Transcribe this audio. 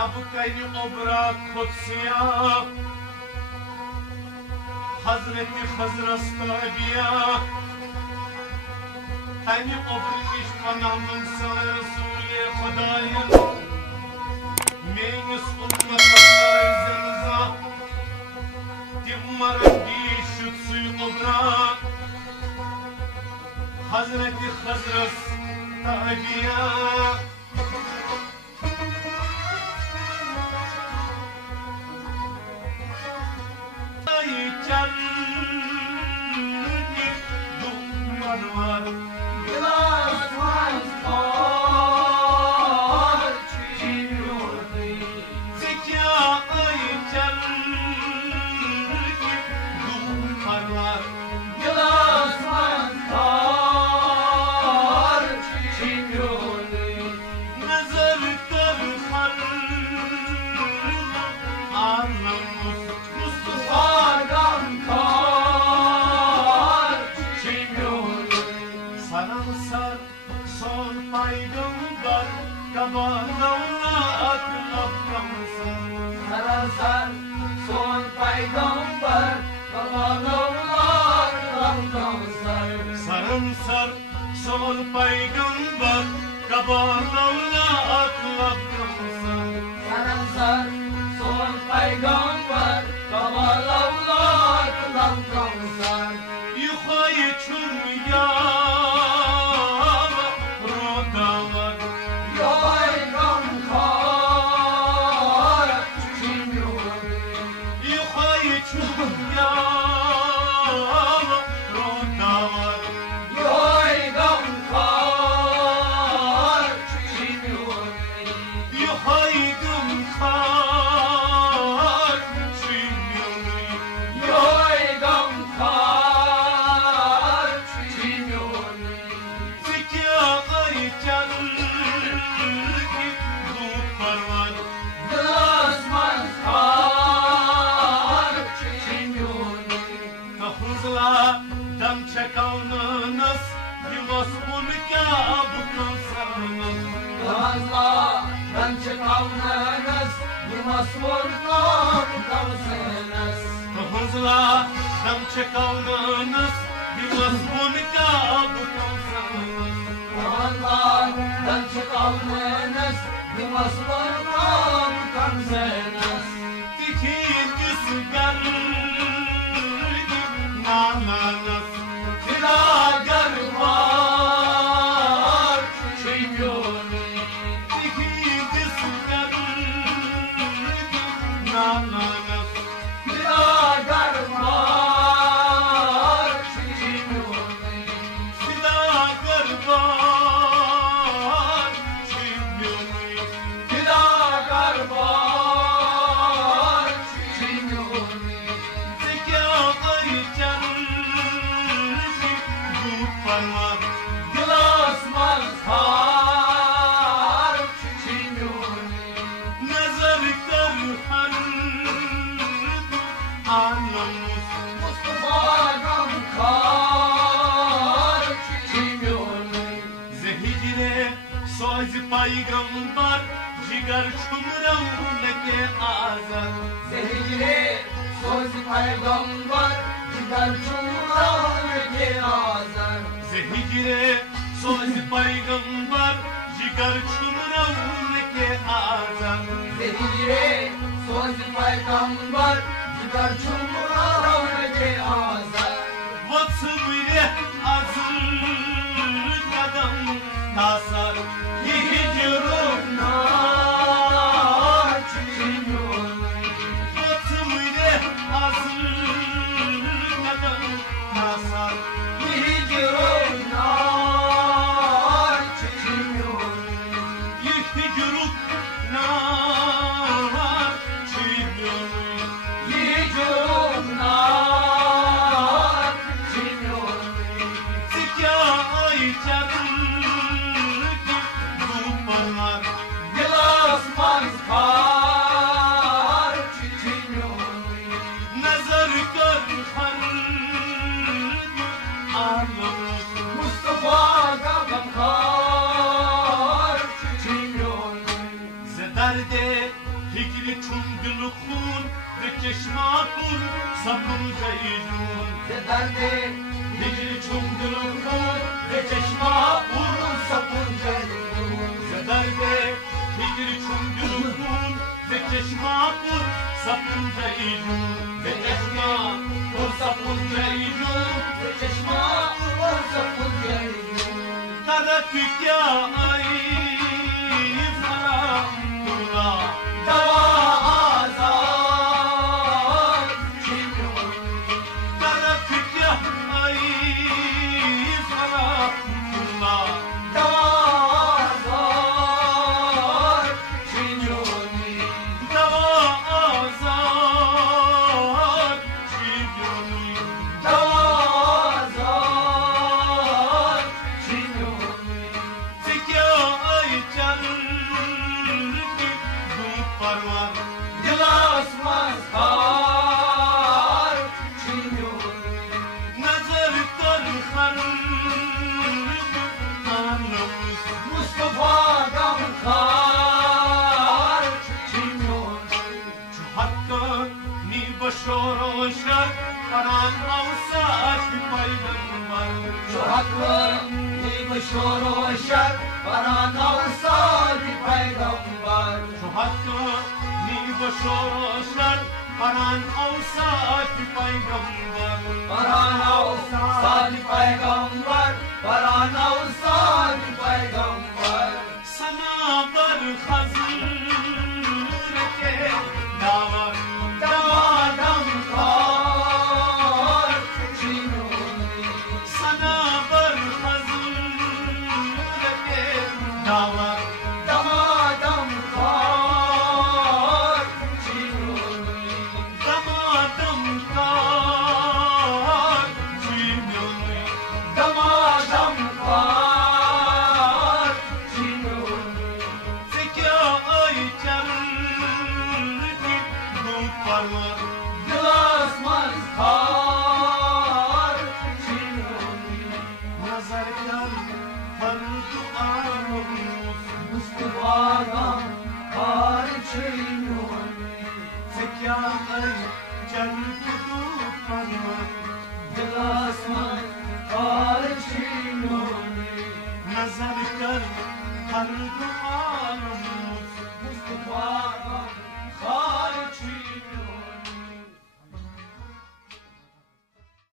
नबकई ओबरा खुदसिया हजरत खजरस ताबिया तनि ओबर इश्वनाम रसूल खुदायन मेनिस उम्मत ज़िंदा तिमरंगी शुत्सु ओबरा हजरत खजरस ताबिया पैगंबर कबालौला अकलब कौसर सरंसर सोन पैगंबर कबालौला अकलब कौसर युखाई छुरिया रोदावर योय गम खार चिन्योरे युखाई Chhuriya Dam çekavnanız bir mazmun kab kavsanız Allah dam çekavnanız bir mazmun kab kavsanız Tikin isgar nananız Filagar var çiğniyoni Tikin isgar nananız Filagar var पैगंबर जिगर छुमरौन के आज़र ज़हिरे सोज़ पैगंबर जिगर छुमरौन के आज़र ज़हिरे सोज़ पैगंबर जिगर छुमरौन के आज़र ज़हिरे सोज़ पैगंबर जिगर छुमरौन के आज़र वो सबरे अज़ल कदम तासर Canım چشما پر سبون زیدون زدرده هجر چون دل خود به چشما پر سبون زیدون زدرده هجر چون دل خود به چشما پر سبون زیدون به چشما پر سبون زیدون به چشما پر سبون زیدون طرفی که ای فرا دولا دوا آزاد چینون طرفی که ای فرا دولا دوا آزاد چینونی دوا آزاد چیدونی دوا آزاد چینونی سکه ای چرکی دو پروان گلاس مزهار چینونی نظر کن خلق ناموس مصطفى غمخار چینونی چو حتی نی بشور و شر قرآن او ساعت پیغمبر چو حقی بشور و شر بران اوصال پیغمبر چو حتی نی بشور و شر قرآن او ساعت پیغمبر بران اوصال پیغمبر بران اوصال پیغمبر سنا بر خزرت داور دوادم کار چینونی سنا بر خزرت داور دوادم کار چینونی دمادم کار چیدونی دوادم کار چینونی سکه ای چرکی دو پروان گلاس مزهار چینونی نظر کن هر دو آموز مصطفایم کار چینونی سکه ای چرکی دو پروان گلاس مزهار چینونی نظر کن هر دو آموز